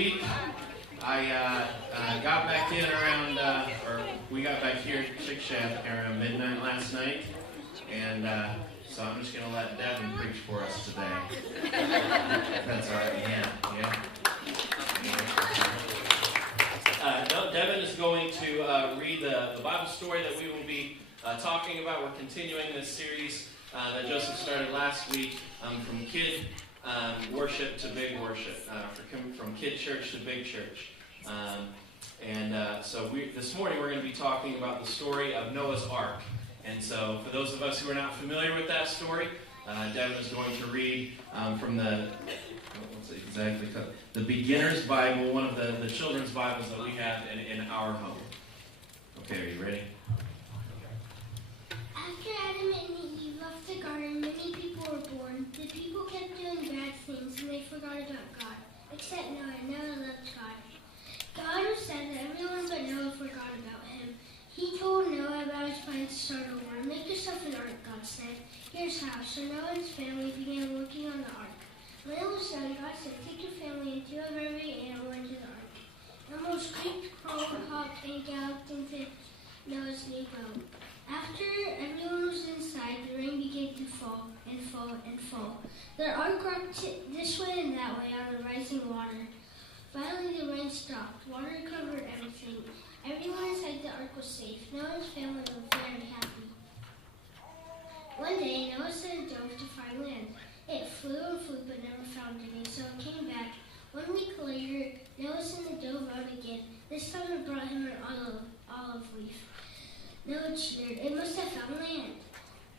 week. I got back in around, we got back here at Chick Shack around midnight last night, and so I'm just going to let Devin preach for us today. If that's all right, yeah. Devin is going to read the Bible story that we will be talking about. We're continuing this series that Joseph started last week from kid worship to big worship, from kid church to big church. So this morning we're going to be talking about the story of Noah's Ark. And so for those of us who are not familiar with that story, Devin is going to read from the Beginner's Bible, one of the children's Bibles that we have in our home. Okay, are you ready? After Adam and Eve left the garden, many people were born. The people kept doing bad things, and they forgot about God. Except Noah. Noah loved God. God was sad that everyone but Noah forgot about him. He told Noah about his plan to start over. Make yourself an ark, God said. Here's how. So Noah and his family began working on the ark. When it was done, God said, take your family and 2 of every animal into the ark. Animals creeped, crawled, hopped, and galloped into Noah's new boat. After everyone was inside, the rain began to fall and fall and fall. The ark rocked this way and that way on the rising water. Finally, the rain stopped. Water covered everything. Everyone inside the ark was safe. Noah and his family were very happy. One day, Noah sent a dove to find land. It flew and flew but never found any, so it came back. 1 week later, Noah sent the dove out again. This time it brought him an olive leaf. Noah cheered. It must have found land.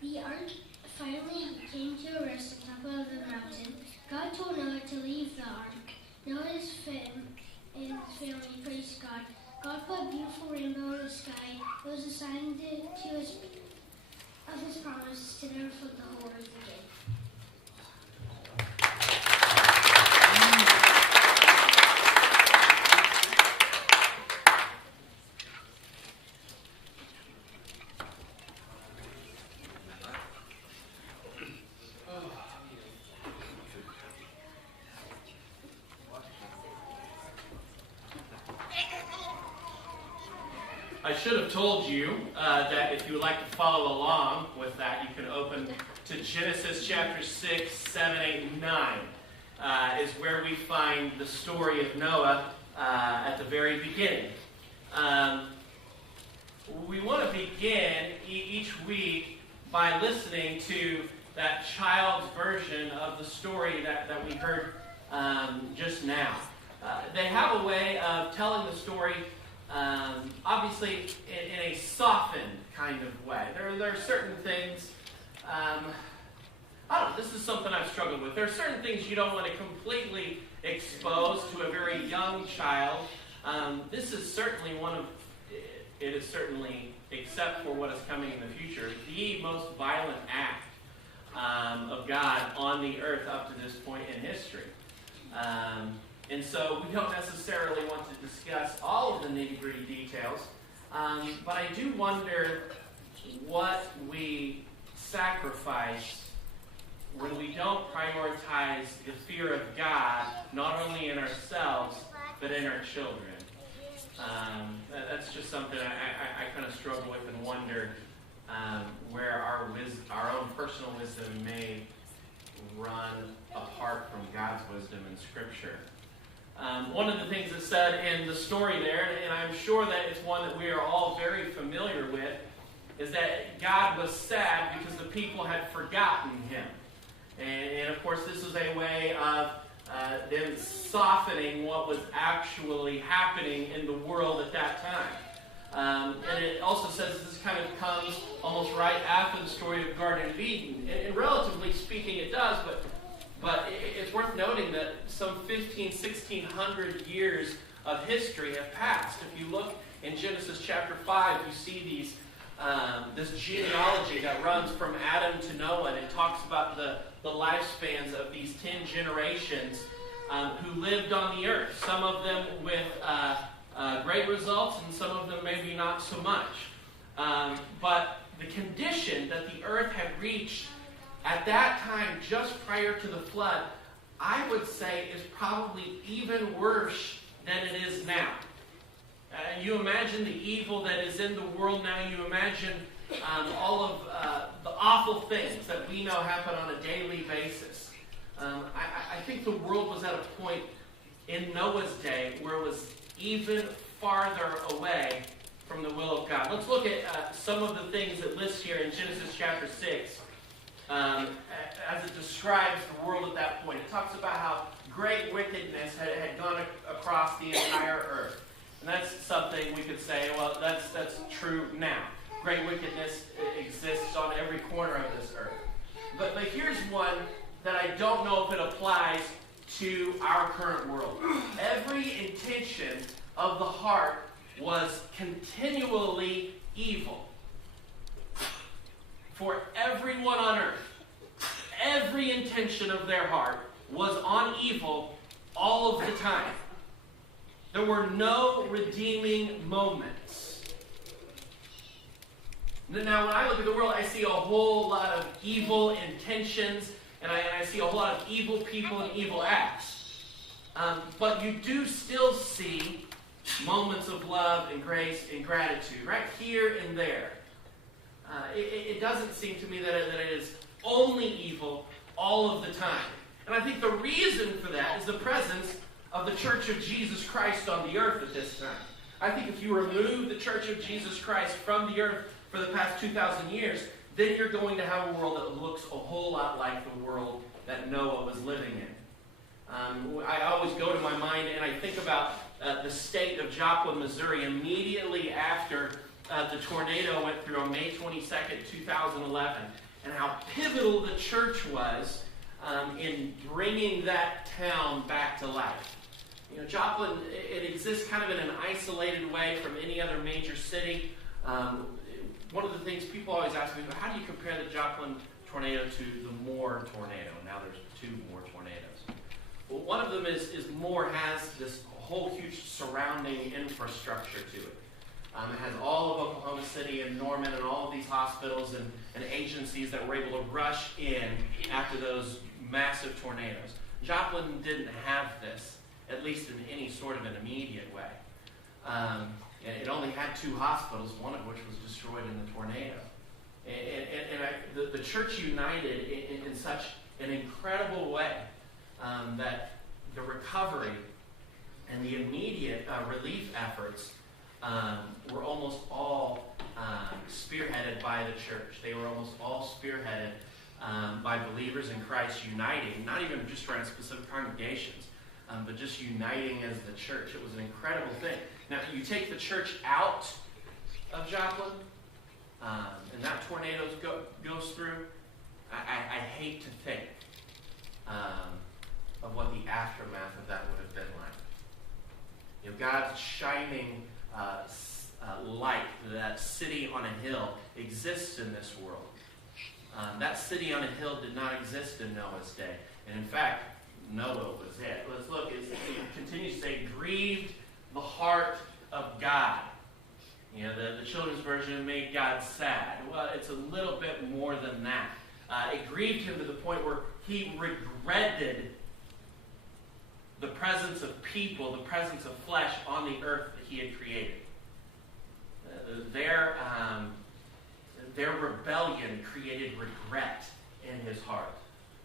The ark finally came to a rest on top of the mountain. God told Noah to leave the ark. Noah and his family praised God. God put a beautiful rainbow in the sky. It was a sign of his promise to never flood the whole earth again. I should have told you that if you would like to follow along with that, you can open to Genesis chapter 6, 7, 8, 9. Is where we find the story of Noah at the very beginning. We want to begin each week by listening to that child's version of the story that we heard just now. They have a way of telling the story obviously in a softened kind of way. There are certain things, I don't know, this is something I've struggled with. There are certain things you don't want to completely expose to a very young child. This is certainly it is certainly, except for what is coming in the future, the most violent act of God on the earth up to this point in history. And so we don't necessarily want to discuss all of the nitty-gritty details, but I do wonder what we sacrifice when we don't prioritize the fear of God, not only in ourselves, but in our children. That's just something I kind of struggle with and wonder where our own personal wisdom may run apart from God's wisdom in Scripture. One of the things that's said in the story there, and I'm sure that it's one that we are all very familiar with, is that God was sad because the people had forgotten him. And of course, this is a way of them softening what was actually happening in the world at that time. And it also says this kind of comes almost right after the story of Garden of Eden. And relatively speaking, it does, but it's worth noting that some 1,600 years of history have passed. If you look in Genesis chapter 5, you see this genealogy that runs from Adam to Noah, and it talks about the lifespans of these 10 generations who lived on the earth. Some of them with great results, and some of them maybe not so much. But the condition that the earth had reached at that time, just prior to the flood, I would say, is probably even worse than it is now. You imagine the evil that is in the world now. You imagine all of the awful things that we know happen on a daily basis. I think the world was at a point in Noah's day where it was even farther away from the will of God. Let's look at some of the things it lists here in Genesis chapter 6 as it describes the world at that point. It talks about how great wickedness had gone across the entire earth. And that's something we could say, well, that's true now. Great wickedness exists on every corner of this earth. But here's one that I don't know if it applies to our current world. Every intention of the heart was continually evil. For everyone on earth, every intention of their heart was on evil all of the time. There were no redeeming moments. Now, when I look at the world, I see a whole lot of evil intentions, and I see a whole lot of evil people and evil acts. But you do still see moments of love and grace and gratitude, right here and there. It doesn't seem to me that it is only evil all of the time. And I think the reason for that is the presence of the Church of Jesus Christ on the earth at this time. I think if you remove the Church of Jesus Christ from the earth for the past 2,000 years, then you're going to have a world that looks a whole lot like the world that Noah was living in. I always go to my mind and I think about the state of Joplin, Missouri, immediately after the tornado went through on May 22nd, 2011, and how pivotal the church was in bringing that town back to life. You know, Joplin, it exists kind of in an isolated way from any other major city. One of the things people always ask me, how do you compare the Joplin tornado to the Moore tornado? Now there's 2 Moore tornadoes. Well, one of them is Moore has this whole huge surrounding infrastructure to it. It has all of Oklahoma City and Norman and all of these hospitals and agencies that were able to rush in after those massive tornadoes. Joplin didn't have this, at least in any sort of an immediate way. It only had 2 hospitals, one of which was destroyed in the tornado. And the church united in such an incredible way that the recovery and the immediate relief efforts were almost all spearheaded by the church. They were almost all spearheaded by believers in Christ uniting, not even just around specific congregations, but just uniting as the church. It was an incredible thing. Now, you take the church out of Joplin, and that tornado goes through, I hate to think of what the aftermath of that would have been like. You know, God's shining light, that city on a hill, exists in this world. That city on a hill did not exist in Noah's day. And in fact, Noah was it. Let's look. It continues to say, grieved the heart of God. You know, the children's version made God sad. Well, it's a little bit more than that. It grieved him to the point where he regretted the presence of people, the presence of flesh on the earth that he had created. Their rebellion created regret in his heart.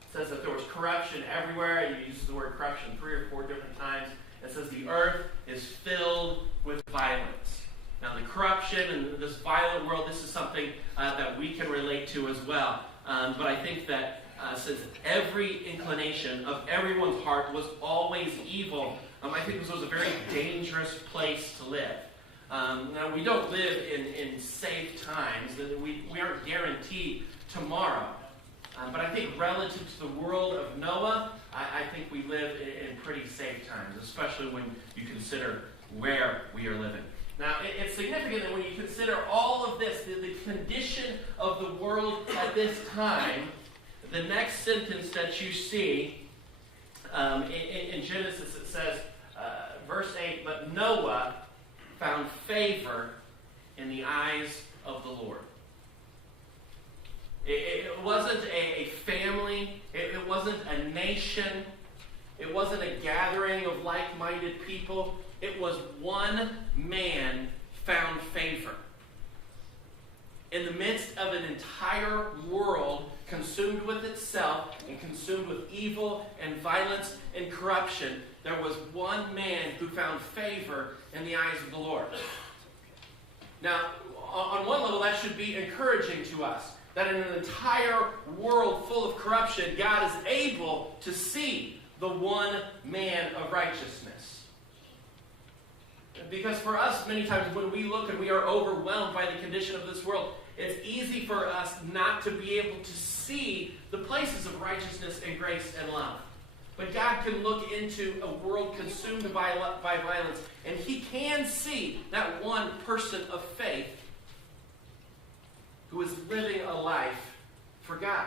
It says that there was corruption everywhere. He uses the word corruption 3 or 4 different times. It says the earth is filled with violence. Now, the corruption and this violent world, this is something that we can relate to as well. But I think that since every inclination of everyone's heart was always evil, I think this was a very dangerous place to live. Now, we don't live in safe times. We aren't guaranteed tomorrow. But I think relative to the world of Noah, I think we live in pretty safe times, especially when you consider where we are living. Now, it's significant that when you consider all of this, the condition of the world at this time, the next sentence that you see in Genesis, it says, verse 8, but Noah found favor in the eyes of the Lord. It wasn't a family. It wasn't a nation. It wasn't a gathering of like-minded people. It was one man found favor. In the midst of an entire world consumed with itself and consumed with evil and violence and corruption, there was one man who found favor in the eyes of the Lord. Now, on one level, that should be encouraging to us, that in an entire world full of corruption, God is able to see the one man of righteousness. Because for us, many times when we look and we are overwhelmed by the condition of this world, it's easy for us not to be able to see the places of righteousness and grace and love. But God can look into a world consumed by violence, and He can see that one person of faith who is living a life for God.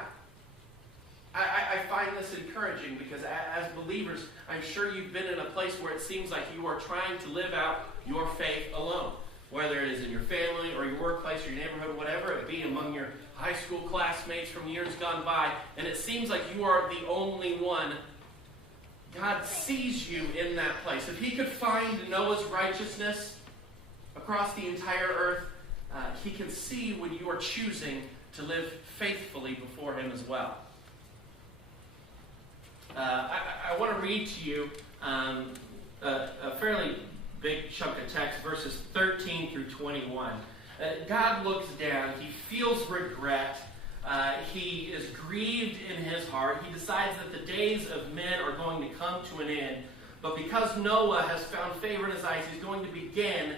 I find this encouraging because as believers, I'm sure you've been in a place where it seems like you are trying to live out your faith alone. Whether it is in your family or your workplace or your neighborhood, whatever it be, among your high school classmates from years gone by, and it seems like you are the only one. God sees you in that place. If He could find Noah's righteousness across the entire earth, He can see when you are choosing to live faithfully before Him as well. I want to read to you a fairly big chunk of text, verses 13 through 21. God looks down. He feels regret. He is grieved in his heart. He decides that the days of men are going to come to an end. But because Noah has found favor in his eyes, he's going to begin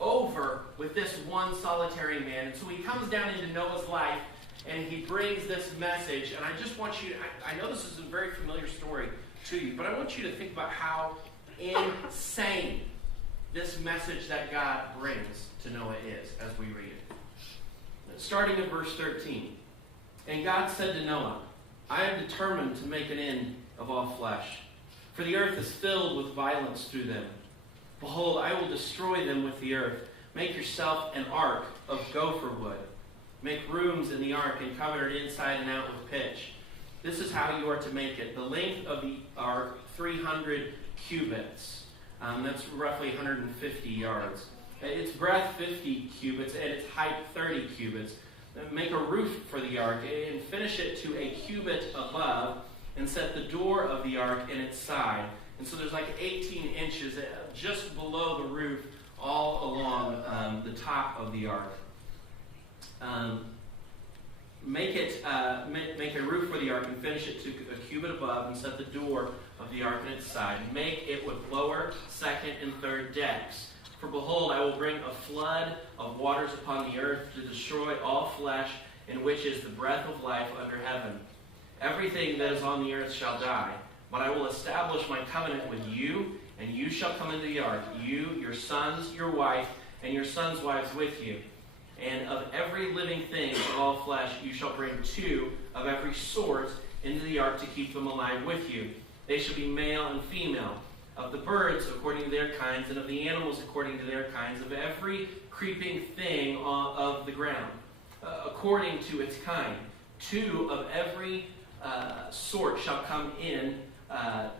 over with this one solitary man. And so he comes down into Noah's life, and he brings this message. And I just want you to, I know this is a very familiar story to you, but I want you to think about how insane this message that God brings to Noah is as we read it. Starting in verse 13. And God said to Noah, I am determined to make an end of all flesh, for the earth is filled with violence through them. Behold, I will destroy them with the earth. Make yourself an ark of gopher wood. Make rooms in the ark and cover it inside and out with pitch. This is how you are to make it. The length of the ark, 300 cubits. That's roughly 150 yards. Its breadth 50 cubits and its height 30 cubits. Make a roof for the ark and finish it to a cubit above, and set the door of the ark in its side. And so there's like 18 inches just below the roof all along the top of the ark. Make a roof for the ark and finish it to a cubit above, and set the door of the ark in its side. Make it with lower, second, and third decks. For behold, I will bring a flood of waters upon the earth to destroy all flesh, in which is the breath of life under heaven. Everything that is on the earth shall die, but I will establish my covenant with you, and you shall come into the ark, you, your sons, your wife, and your sons' wives with you. And of every living thing of all flesh you shall bring 2 of every sort into the ark to keep them alive with you. They shall be male and female. Of the birds according to their kinds, and of the animals according to their kinds, of every creeping thing of the ground, according to its kind. 2 of every sort shall come in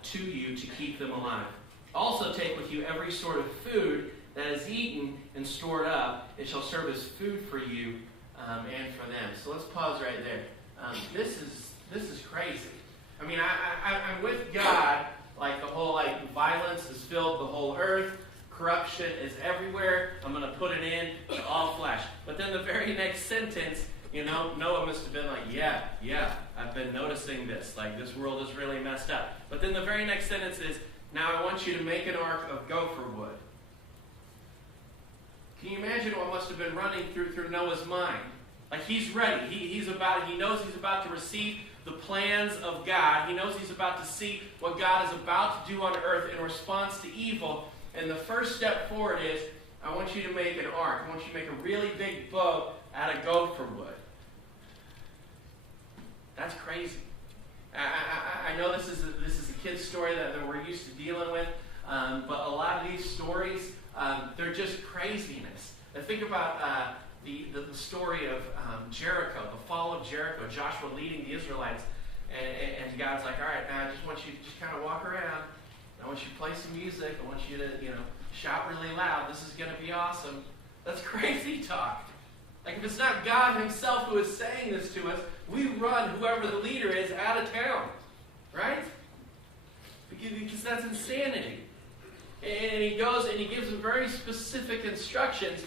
to you to keep them alive. Also take with you every sort of food that is eaten and stored up. It shall serve as food for you and for them. So let's pause right there. This is crazy. I mean, I'm with God. Like the whole violence has filled the whole earth. Corruption is everywhere. I'm going to put it in to all flesh. But then the very next sentence, Noah must have been like, yeah, I've been noticing this. Like, this world is really messed up. But then the very next sentence is, now I want you to make an ark of gopher wood. Can you imagine what must have been running through Noah's mind? Like, he's ready. He knows he's about to receive the plans of God. He knows he's about to see what God is about to do on earth in response to evil. And the first step forward is, I want you to make an ark. I want you to make a really big boat out of gopher wood. That's crazy. I know this is a kid's story that we're used to dealing with, but a lot of these stories, they're just craziness. Now think about the story of Jericho, the fall of Jericho, Joshua leading the Israelites, And God's like, all right, now I just want you to just kind of walk around. I want you to play some music. I want you to, shout really loud. This is going to be awesome. That's crazy talk. Like, if it's not God himself who is saying this to us, we run whoever the leader is out of town. Right? Because that's insanity. And he goes and he gives them very specific instructions.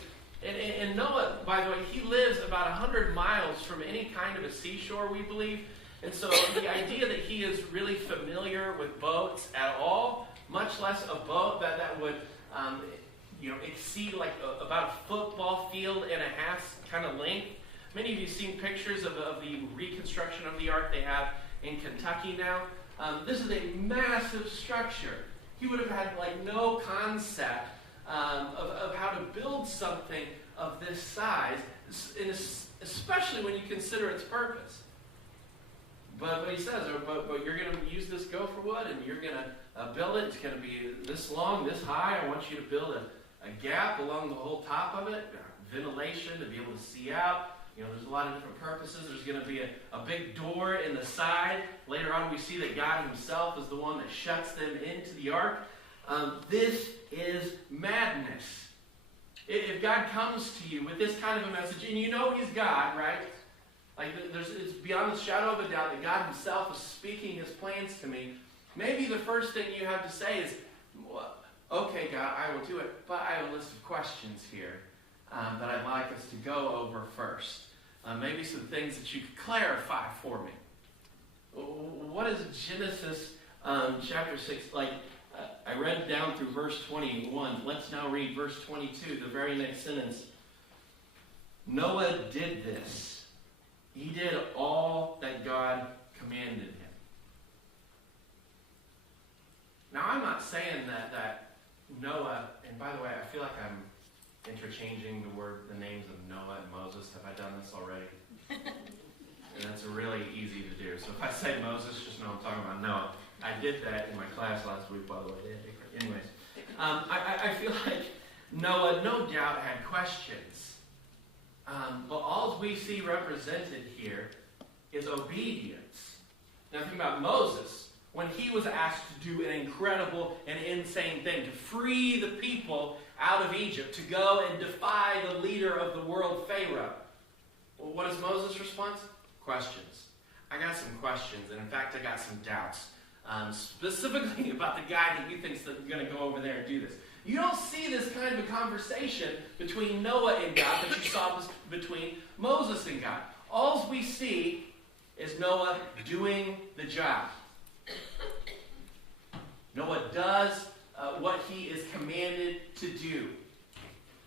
And Noah, by the way, he lives about 100 miles from any kind of a seashore, we believe. And so the idea that he is really familiar with boats at all, much less a boat that would exceed like about a football field and a half kind of length. Many of you have seen pictures of the reconstruction of the ark they have in Kentucky now. This is a massive structure. He would have had like no concept of how to build something of this size, and especially when you consider its purpose. But he says, but you're going to use this gopher wood, and you're going to build it. It's going to be this long, this high. I want you to build a gap along the whole top of it, ventilation to be able to see out. There's a lot of different purposes. There's going to be a big door in the side. Later on, we see that God himself is the one that shuts them into the ark. This is madness. If God comes to you with this kind of a message, and you know he's God, right? Like, it's beyond the shadow of a doubt that God himself is speaking his plans to me. Maybe the first thing you have to say is, well, okay, God, I will do it, but I have a list of questions here that I'd like us to go over first. Maybe some things that you could clarify for me. What is Genesis chapter 6 like? I read down through verse 21. Let's now read verse 22, the very next sentence. Noah did this. He did all that God commanded him. Now, I'm not saying that Noah, and by the way, I feel like I'm interchanging the names of Noah and Moses. Have I done this already? And that's really easy to do. So if I say Moses, just know I'm talking about Noah. I did that in my class last week, by the way. Anyways, I feel like Noah no doubt had questions. But all we see represented here is obedience. Now think about Moses. When he was asked to do an incredible and insane thing, to free the people out of Egypt, to go and defy the leader of the world, Pharaoh. Well, what is Moses' response? Questions. I got some questions, and in fact, I got some doubts. Specifically about the guy that you think is going to go over there and do this. You don't see this kind of a conversation between Noah and God that you saw between Moses and God. All we see is Noah doing the job. Noah does what he is commanded to do.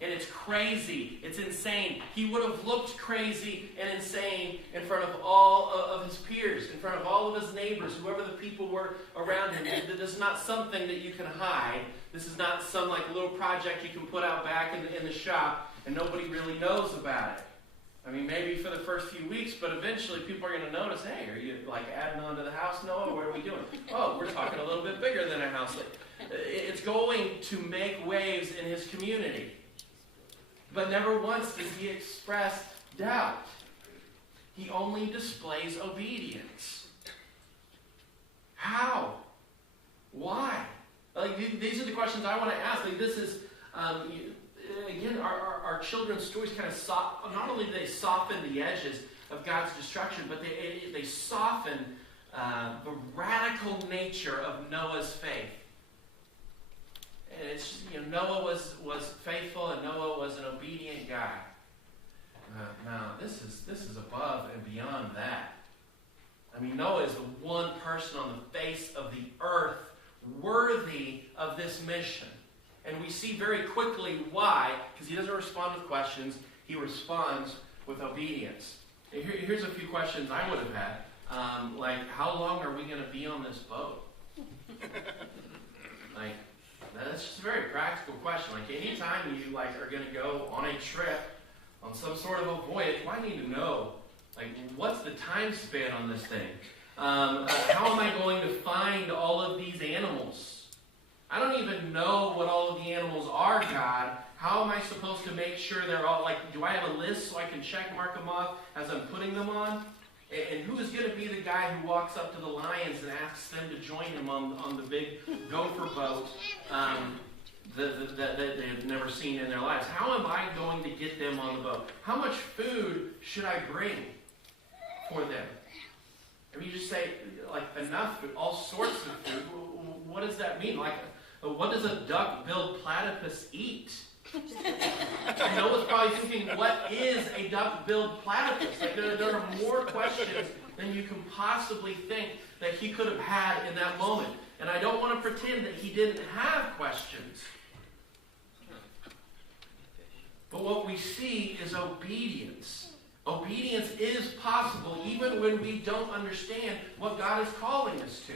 And it's crazy. It's insane. He would have looked crazy and insane in front of all of his peers, in front of all of his neighbors, whoever the people were around him. This is not something that you can hide. This is not some little project you can put out back in the shop and nobody really knows about it. I mean, maybe for the first few weeks, but eventually people are going to notice, hey, are you adding on to the house, Noah? What are we doing? Oh, we're talking a little bit bigger than a house. It's going to make waves in his community. But never once does he express doubt. He only displays obedience. How? Why? These are the questions I want to ask. This is, again, our children's stories kind of not only do they soften the edges of God's destruction, but they soften the radical nature of Noah's faith. And it's, Noah was faithful, and Noah was an obedient guy. Now, this is above and beyond that. I mean, Noah is the one person on the face of the earth worthy of this mission. And we see very quickly why, because he doesn't respond with questions, he responds with obedience. Here's a few questions I would have had. How long are we going to be on this boat? That's just a very practical question. Anytime you are going to go on a trip, on some sort of a voyage, well, I need to know, what's the time span on this thing? How am I going to find all of these animals? I don't even know what all of the animals are, God. How am I supposed to make sure they're all, do I have a list so I can check mark them off as I'm putting them on? And who is going to be the guy who walks up to the lions and asks them to join him on the big gopher boat that they've never seen in their lives? How am I going to get them on the boat? How much food should I bring for them? I mean, you just say, like, enough food, all sorts of food. What does that mean? Like, what does a duck-billed platypus eat? And Noah's probably thinking, what is a duck-billed platypus? Like, there are more questions than you can possibly think that he could have had in that moment. And I don't want to pretend that he didn't have questions. But what we see is obedience. Obedience is possible even when we don't understand what God is calling us to.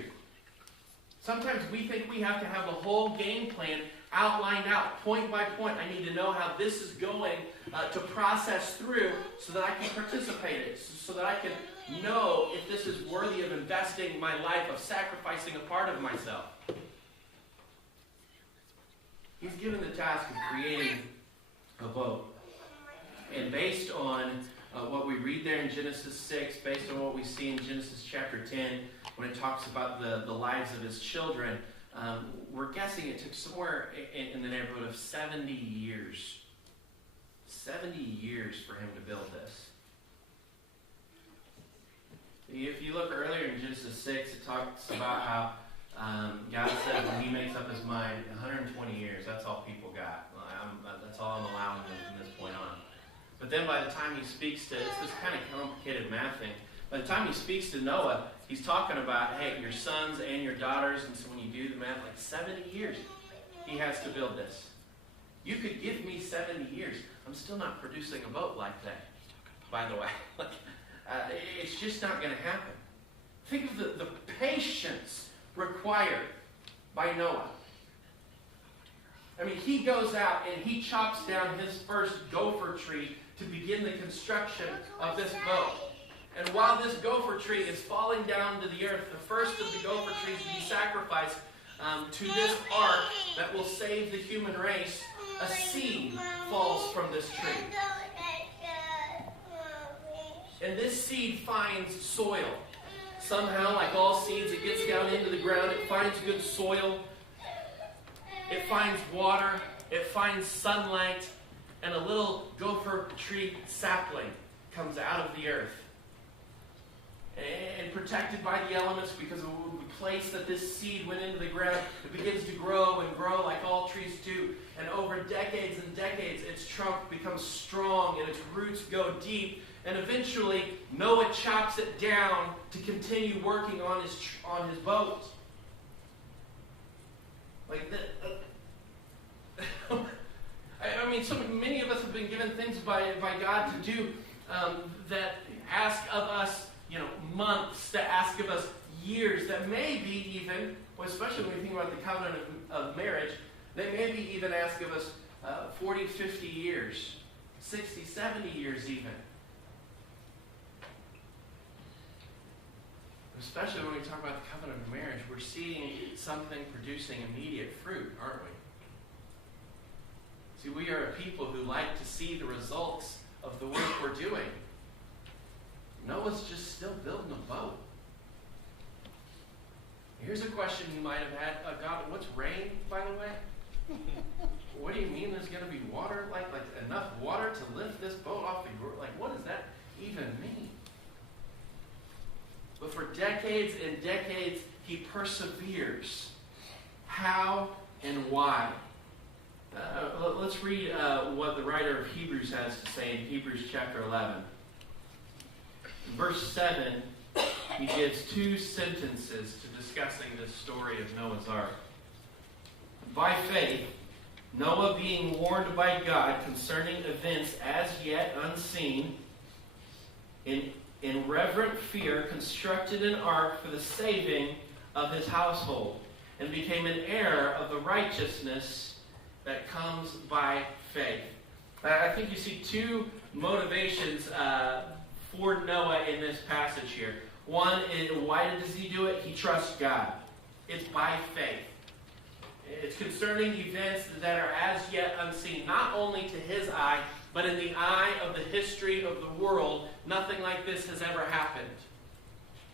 Sometimes we think we have to have the whole game plan outlined out, point by point. I need to know how this is going to process through so that I can participate in it, so that I can know if this is worthy of investing my life, of sacrificing a part of myself. He's given the task of creating a boat. And based on what we read there in Genesis 6, based on what we see in Genesis chapter 10, when it talks about the lives of his children, we're guessing it took somewhere in the neighborhood of 70 years. 70 years for him to build this. If you look earlier in Genesis 6, it talks about how God said when he makes up his mind, 120 years, that's all people got. That's all I'm allowing them from this point on. But then by the time he speaks to, it's this kind of complicated math thing. By the time he speaks to Noah, he's talking about, hey, your sons and your daughters, and so when you do the math, like 70 years he has to build this. You could give me 70 years. I'm still not producing a boat like that, by the way. It's just not going to happen. Think of the patience required by Noah. I mean, he goes out and he chops down his first gopher tree to begin the construction of this boat. And while this gopher tree is falling down to the earth, the first of the gopher trees to be sacrificed to this ark that will save the human race, a seed falls from this tree. And this seed finds soil. Somehow, like all seeds, it gets down into the ground, it finds good soil, it finds water, it finds sunlight, and a little gopher tree sapling comes out of the earth. And protected by the elements because of the place that this seed went into the ground, it begins to grow and grow like all trees do. And over decades and decades, its trunk becomes strong and its roots go deep. And eventually, Noah chops it down to continue working on his boat. Like that. I mean, so many of us have been given things by God to do that ask of us, months, that ask of us years, that may be even, especially when we think about the covenant of marriage, they maybe even ask of us 40, 50 years, 60, 70 years even. Especially when we talk about the covenant of marriage, we're seeing something producing immediate fruit, aren't we? See, we are a people who like to see the results of the work we're doing. Noah's just still building a boat. Here's a question you might have had. God, what's rain, by the way? What do you mean there's going to be water? Like enough water to lift this boat off the ground? Like, what does that even mean? But for decades and decades, he perseveres. How and why? Let's read what the writer of Hebrews has to say in Hebrews chapter 11. In verse 7, he gives two sentences to discussing this story of Noah's Ark. By faith, Noah, being warned by God concerning events as yet unseen, in reverent fear, constructed an ark for the saving of his household, and became an heir of the righteousness that comes by faith. I think you see two motivations for Noah in this passage here. One is, why does he do it? He trusts God. It's by faith. It's concerning events that are as yet unseen, not only to his eye, But in the eye of the history of the world, nothing like this has ever happened.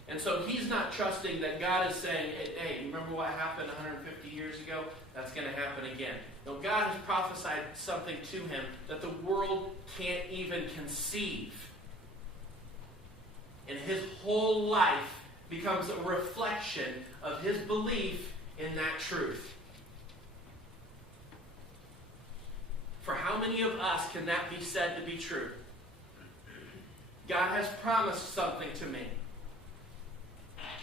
And so he's not trusting that God is saying, hey, remember what happened 150 years ago? That's going to happen again. No, God has prophesied something to him that the world can't even conceive. And his whole life becomes a reflection of his belief in that truth. For how many of us can that be said to be true? God has promised something to me.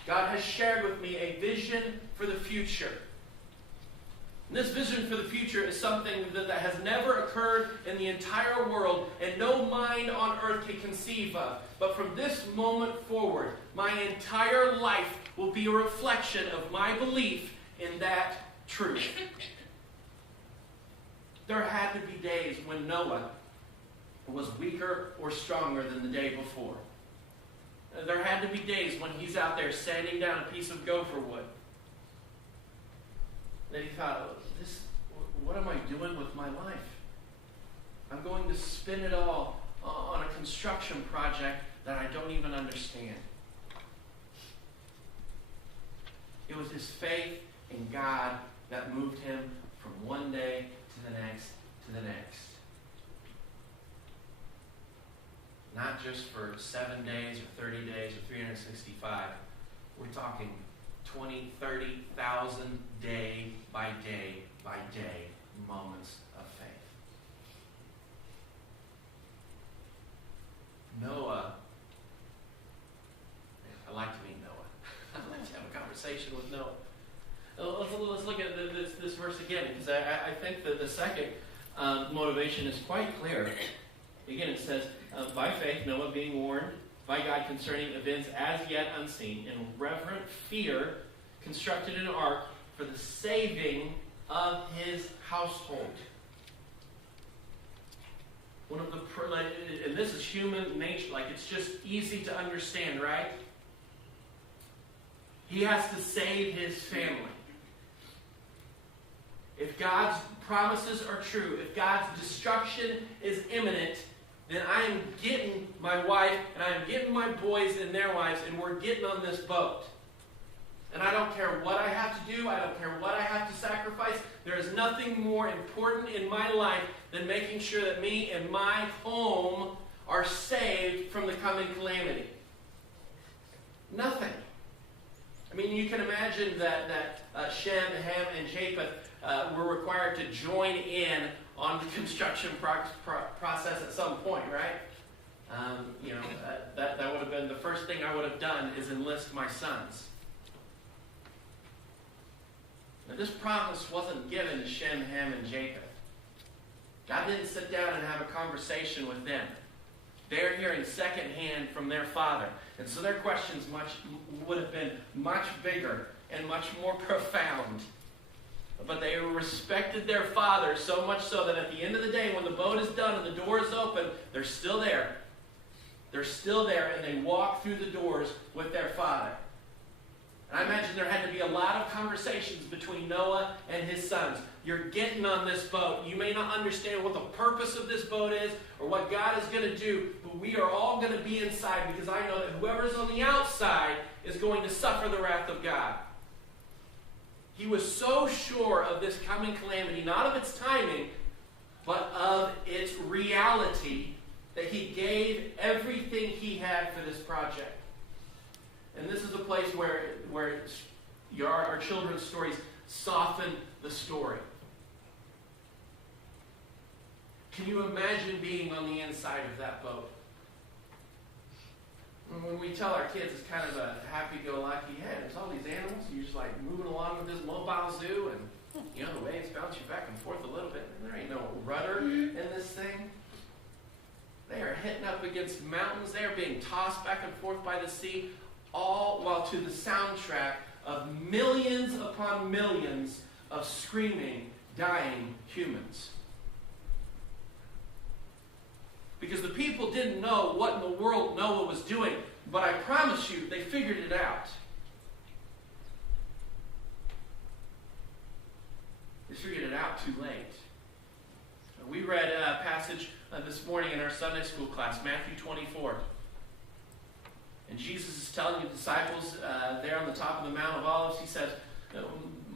God has shared with me a vision for the future. And this vision for the future is something that has never occurred in the entire world and no mind on earth can conceive of. But from this moment forward, my entire life will be a reflection of my belief in that truth. There had to be days when Noah was weaker or stronger than the day before. There had to be days when he's out there sanding down a piece of gopher wood. That he thought, what am I doing with my life? I'm going to spend it all on a construction project that I don't even understand. It was his faith in God that moved him from one day to the next to the next. Not just for 7 days or 30 days or 365. We're talking 20, 30,000 day by day moments of faith. Noah, I like to meet Noah. I'd like to have a conversation with Noah. Let's look at this verse again, because I think that the second motivation is quite clear. Again, it says, by faith, Noah being warned by God concerning events as yet unseen, in reverent fear, constructed an ark for the saving of his household. One of the, and this is human nature, like it's just easy to understand, right? He has to save his family. If God's promises are true, if God's destruction is imminent, then I am getting my wife and I am getting my boys and their wives, and we're getting on this boat. And I don't care what I have to do. I don't care what I have to sacrifice. There is nothing more important in my life than making sure that me and my home are saved from the coming calamity. Nothing. I mean, you can imagine that Shem, Ham, and Japheth were required to join in on the construction process at some point, right? That would have been the first thing I would have done, is enlist my sons. Now, this promise wasn't given to Shem, Ham, and Japheth. God didn't sit down and have a conversation with them. They're hearing secondhand from their father. And so their questions would have been much bigger and much more profound. But they respected their father so much so that at the end of the day, when the boat is done and the door is open, they're still there. They're still there, and they walk through the doors with their father. And I imagine there had to be a lot of conversations between Noah and his sons. You're getting on this boat. You may not understand what the purpose of this boat is or what God is going to do, but we are all going to be inside, because I know that whoever's on the outside is going to suffer the wrath of God. He was so sure of this coming calamity, not of its timing, but of its reality, that he gave everything he had for this project. And this is a place where our children's stories soften the story. Can you imagine being on the inside of that boat? When we tell our kids it's kind of a happy-go-lucky, hey, there's all these animals, you're just like moving along with this mobile zoo, and the waves bounce you back and forth a little bit. And there ain't no rudder in this thing. They are hitting up against mountains. They are being tossed back and forth by the sea, all while to the soundtrack of millions upon millions of screaming, dying humans. Because the people didn't know what in the world Noah was doing, but I promise you, they figured it out. They figured it out too late. We read a passage this morning in our Sunday school class, Matthew 24. And Jesus is telling the disciples there on the top of the Mount of Olives, he says,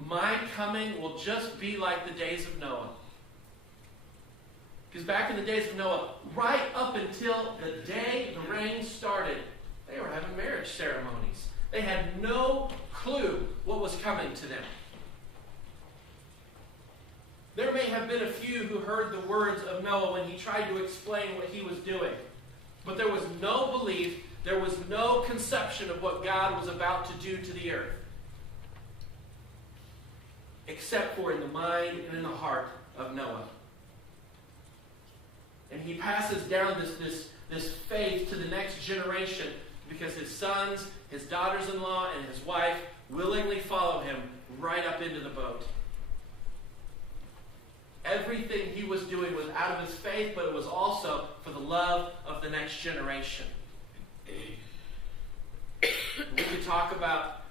my coming will just be like the days of Noah. Because back in the days of Noah, right up until the day the rain started, they were having marriage ceremonies. They had no clue what was coming to them. There may have been a few who heard the words of Noah when he tried to explain what he was doing. But there was no belief, there was no conception of what God was about to do to the earth. Except for in the mind and in the heart of Noah. And he passes down this faith to the next generation because his sons, his daughters-in-law, and his wife willingly follow him right up into the boat. Everything he was doing was out of his faith, but it was also for the love of the next generation. We could talk about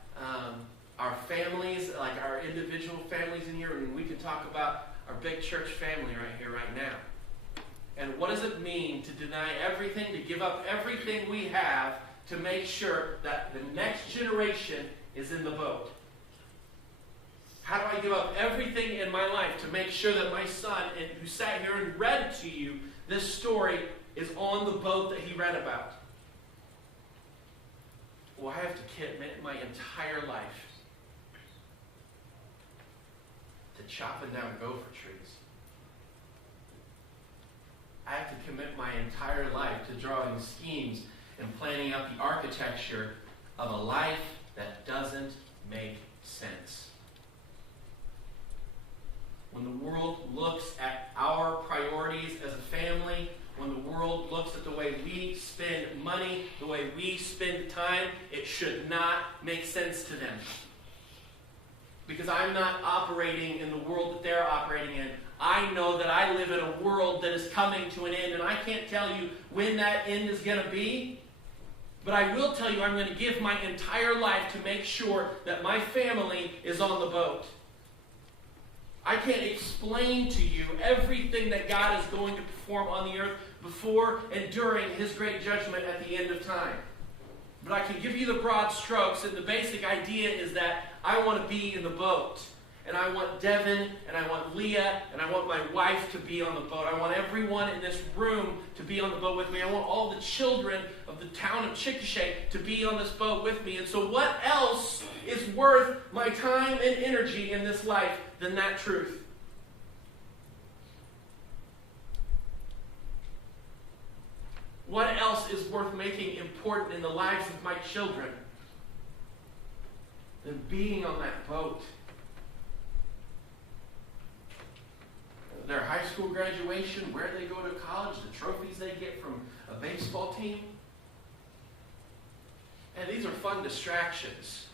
our families, like our individual families in here, and we could talk about our big church family right here, right now. And what does it mean to deny everything, to give up everything we have to make sure that the next generation is in the boat? How do I give up everything in my life to make sure that my son, who sat here and read to you this story, is on the boat that he read about? Well, I have to commit my entire life to chopping down gopher trees. I have to commit my entire life to drawing schemes and planning out the architecture of a life that doesn't make sense. When the world looks at our priorities as a family, when the world looks at the way we spend money, the way we spend time, it should not make sense to them. Because I'm not operating in the world that they're operating in. I know that I live in a world that is coming to an end, and I can't tell you when that end is going to be. But I will tell you I'm going to give my entire life to make sure that my family is on the boat. I can't explain to you everything that God is going to perform on the earth before and during His great judgment at the end of time. But I can give you the broad strokes, and the basic idea is that I want to be in the boat. And I want Devin, and I want Leah, and I want my wife to be on the boat. I want everyone in this room to be on the boat with me. I want all the children of the town of Chickasha to be on this boat with me. And so what else is worth my time and energy in this life than that truth? What else is worth making important in the lives of my children than being on that boat? Their high school graduation, where they go to college, the trophies they get from a baseball team. And these are fun distractions.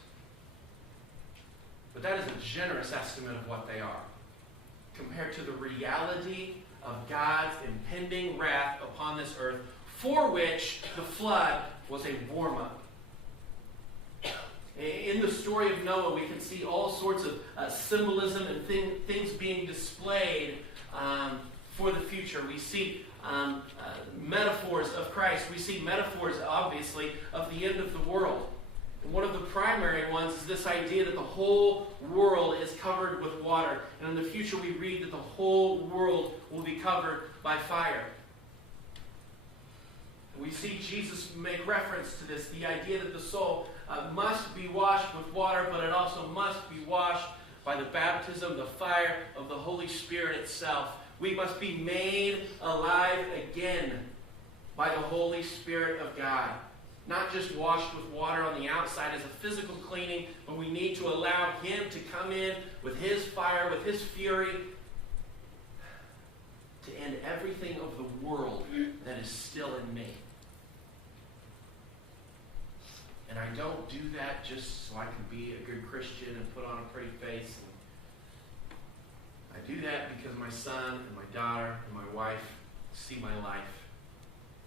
But that is a generous estimate of what they are compared to the reality of God's impending wrath upon this earth, for which the flood was a warm-up. In the story of Noah, we can see all sorts of symbolism and things being displayed for the future. We see metaphors of Christ. We see metaphors, obviously, of the end of the world. And one of the primary ones is this idea that the whole world is covered with water. And in the future, we read that the whole world will be covered by fire. We see Jesus make reference to this, the idea that the soul must be washed with water, but it also must be washed by the baptism, the fire of the Holy Spirit itself. We must be made alive again by the Holy Spirit of God. Not just washed with water on the outside as a physical cleaning, but we need to allow Him to come in with His fire, with His fury, to end everything of the world that is still in me. And I don't do that just so I can be a good Christian and put on a pretty face. I do that because my son and my daughter and my wife see my life.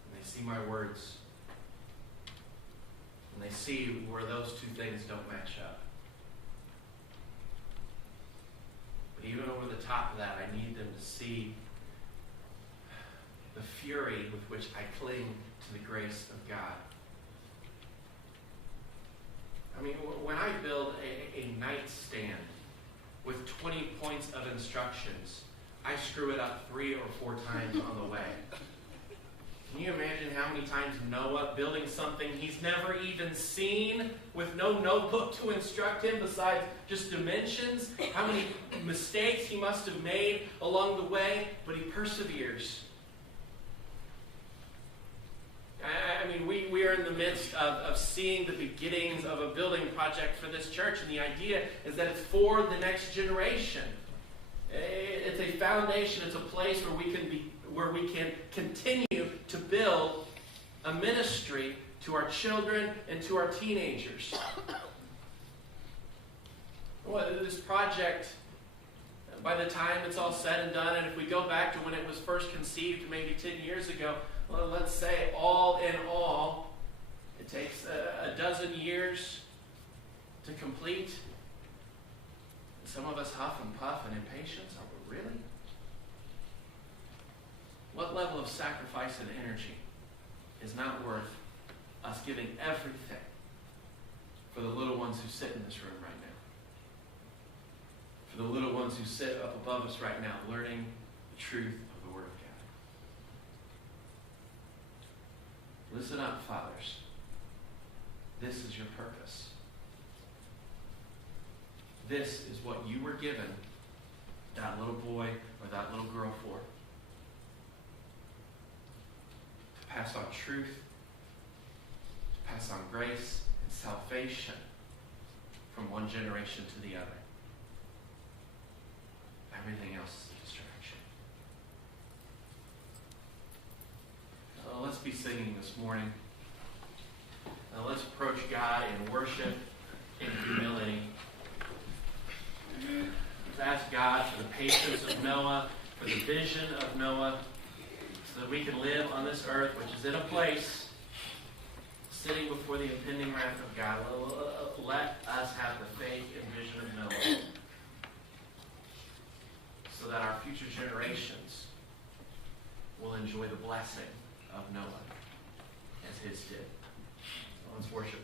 And they see my words. And they see where those two things don't match up. But even over the top of that, I need them to see the fury with which I cling to the grace of God. I mean, when I build a nightstand with 20 points of instructions, I screw it up 3 or 4 times on the way. Can you imagine how many times Noah, building something he's never even seen, with no notebook to instruct him besides just dimensions, how many mistakes he must have made along the way, but he perseveres. I mean, we are in the midst of seeing the beginnings of a building project for this church, and the idea is that it's for the next generation. It's a foundation, it's a place where we can continue to build a ministry to our children and to our teenagers. Well, this project, by the time it's all said and done, and if we go back to when it was first conceived maybe 10 years ago, well, let's say all in all, it takes a dozen years to complete. Some of us huff and puff and impatience. Oh, really? What level of sacrifice and energy is not worth us giving everything for the little ones who sit in this room right now? For the little ones who sit up above us right now, learning the truth of the Word of God. Listen up, fathers. This is your purpose. This is what you were given that little boy or that little girl for. To pass on truth, to pass on grace and salvation from one generation to the other. Everything else is a distraction. Let's be singing this morning. Let's approach God in worship and humility. Let's ask God for the patience of Noah, for the vision of Noah, so that we can live on this earth, which is in a place sitting before the impending wrath of God. Let us have the faith and vision of Noah, so that our future generations will enjoy the blessing of Noah as his did. So let's worship.